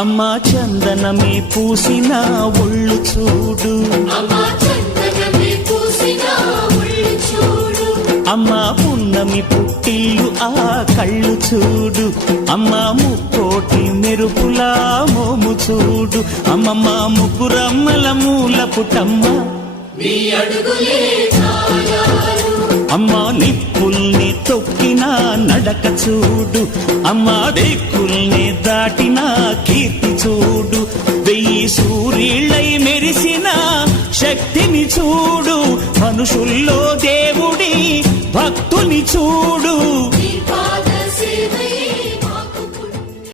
అమ్మా చందనమే పూసిన ఒళ్ళు చూడు, అమ్మా పున్నమి పుట్టిల్లు ఆ కళ్ళు చూడు, అమ్మా ముక్కోటి మెరుపులా మోము చూడు, అమ్మమ్మ ముగ్గురమ్మల మూల పుటమ్మ అమ్మా నిప్పుల్ని తొక్కిన నడక చూడు, అమ్మా దిక్కుల్ని దాటిన కీర్తి చూడు, 1000 సూర్యులై మెరిసిన శక్తిని చూడు, మనుషుల్లో దేవుడి భక్తుని చూడు.